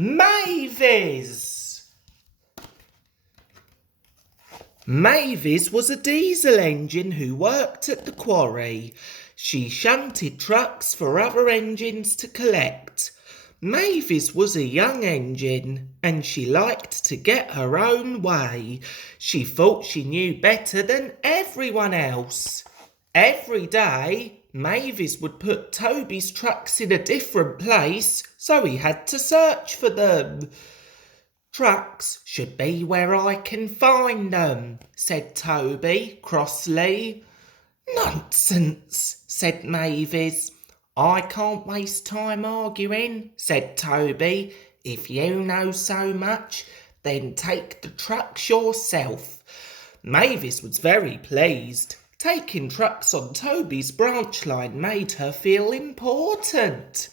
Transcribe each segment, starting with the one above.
Mavis! Mavis was a diesel engine who worked at the quarry. She shunted trucks for other engines to collect. Mavis was a young engine and she liked to get her own way. She thought she knew better than everyone else. Every day, Mavis would put Toby's trucks in a different place, so he had to search for them. "Trucks should be where I can find them," said Toby crossly. "Nonsense," said Mavis. "I can't waste time arguing," said Toby. "If you know so much, then take the trucks yourself." Mavis was very pleased. Taking trucks on Toby's branch line made her feel important.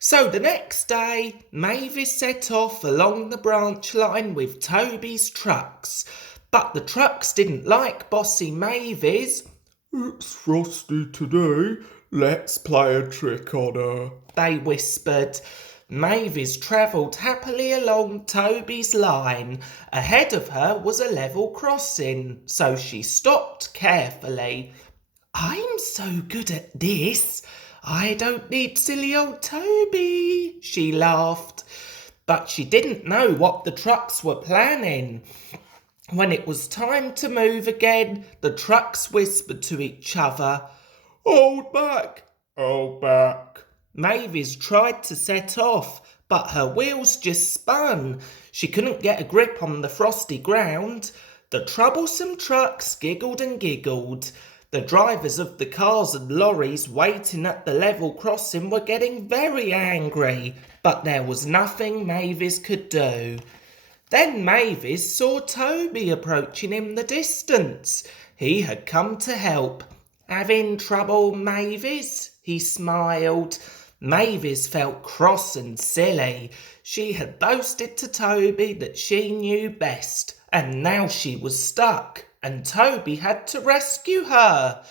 So the next day, Mavis set off along the branch line with Toby's trucks. But the trucks didn't like bossy Mavis. "It's frosty today. Let's play a trick on her," they whispered. Mavis travelled happily along Toby's line. Ahead of her was a level crossing, so she stopped carefully. "I'm so good at this, I don't need silly old Toby," she laughed. But she didn't know what the trucks were planning. When it was time to move again, the trucks whispered to each other, "Hold back, hold back." Mavis tried to set off, but her wheels just spun. She couldn't get a grip on the frosty ground. The troublesome trucks giggled and giggled. The drivers of the cars and lorries waiting at the level crossing were getting very angry, but there was nothing Mavis could do. Then Mavis saw Toby approaching in the distance. He had come to help. "Having trouble, Mavis?" he smiled. Mavis felt cross and silly. She had boasted to Toby that she knew best, and now she was stuck, and Toby had to rescue her.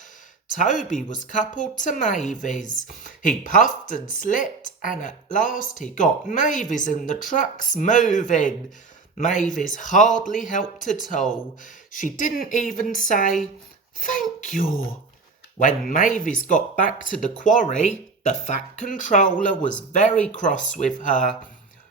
Toby was coupled to Mavis. He puffed and slipped, and at last he got Mavis and the trucks moving. Mavis hardly helped at all. She didn't even say, "Thank you." When Mavis got back to the quarry, the Fat Controller was very cross with her.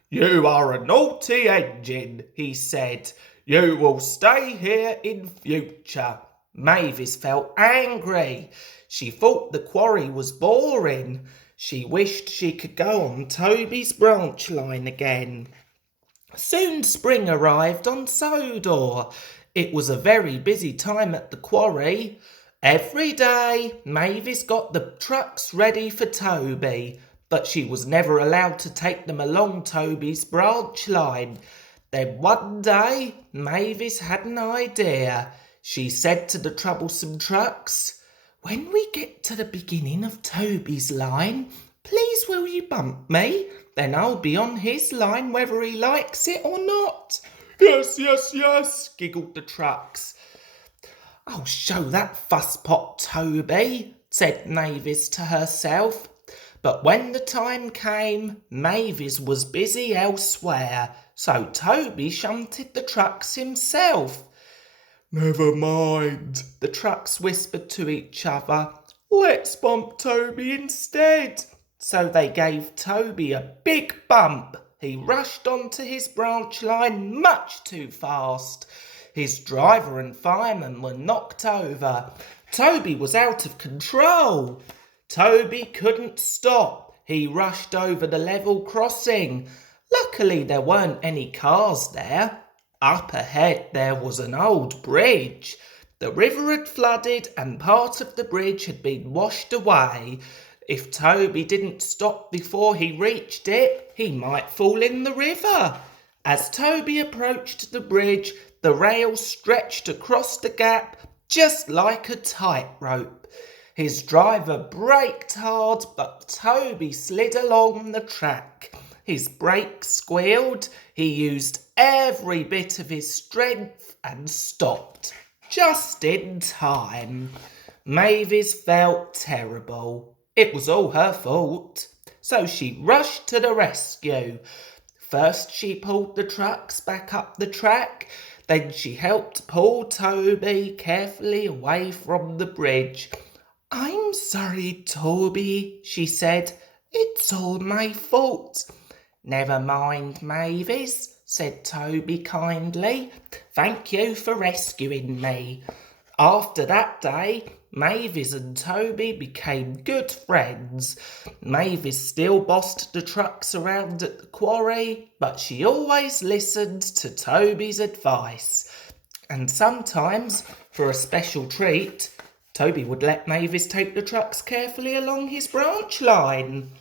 "You are a naughty engine," he said. "You will stay here in future." Mavis felt angry. She thought the quarry was boring. She wished she could go on Toby's branch line again. Soon spring arrived on Sodor. It was a very busy time at the quarry. Every day, Mavis got the trucks ready for Toby, but she was never allowed to take them along Toby's branch line. Then one day, Mavis had an idea. She said to the troublesome trucks, "When we get to the beginning of Toby's line, please will you bump me? Then I'll be on his line whether he likes it or not." "Yes, yes, yes," giggled the trucks. "I'll show that fusspot Toby," said Mavis to herself. But when the time came, Mavis was busy elsewhere, so Toby shunted the trucks himself. "Never mind," the trucks whispered to each other. "Let's bump Toby instead." So they gave Toby a big bump. He rushed onto his branch line much too fast. His driver and fireman were knocked over. Toby was out of control. Toby couldn't stop. He rushed over the level crossing. Luckily, there weren't any cars there. Up ahead, there was an old bridge. The river had flooded and part of the bridge had been washed away. If Toby didn't stop before he reached it, he might fall in the river. As Toby approached the bridge, the rails stretched across the gap just like a tightrope. His driver braked hard, but Toby slid along the track. His brakes squealed. He used every bit of his strength and stopped, just in time. Mavis felt terrible. It was all her fault. So she rushed to the rescue. First she pulled the trucks back up the track, then she helped pull Toby carefully away from the bridge. "I'm sorry, Toby," she said. "It's all my fault." "Never mind, Mavis," said Toby kindly. "Thank you for rescuing me." After that day, Mavis and Toby became good friends. Mavis still bossed the trucks around at the quarry, but she always listened to Toby's advice. And sometimes, for a special treat, Toby would let Mavis take the trucks carefully along his branch line.